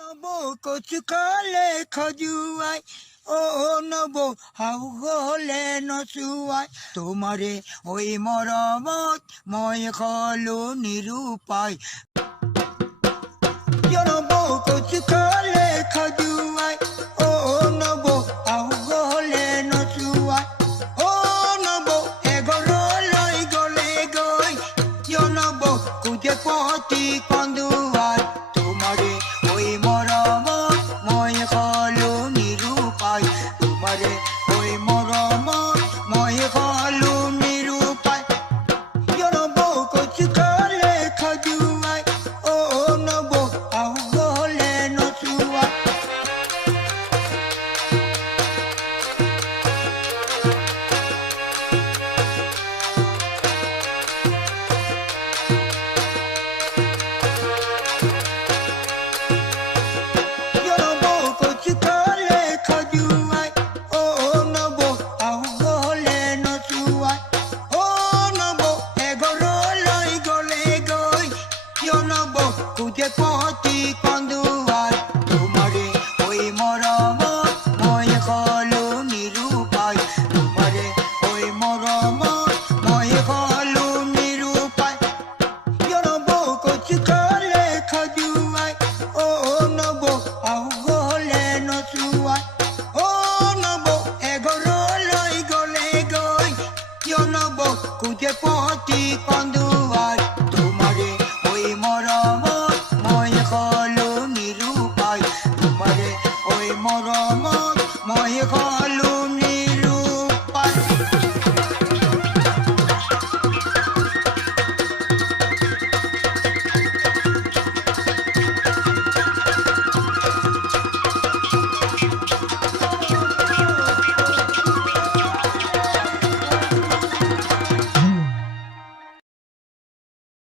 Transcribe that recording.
নবৌ কচু খালে খজুৱাই নবৌ হাও গলে নচুৱাই তোমাৰে ঐ মৰমত মই খলো নিৰূপায় নবৌ কচু খালে খজুৱাই নবৌ হাও গলে নচুৱাই নবৌ এঘৰলৈ গলে গৈ নবৌ কুজে পতি কন্দুৱাই তোমাৰে ঐ মৰমত মই খলো নিৰূপায় তোমাৰে ঐ মৰমত মই খলো নিৰূপায় নবৌ কচু খালে খজুৱাই নবৌ হাও গলে নচুৱাই নবৌ কচু খালে খজুৱাই নবৌ হাও গলে নচুৱাই নবৌ এঘৰলৈ গলে গৈ নবৌ কুজে পতি কন্দু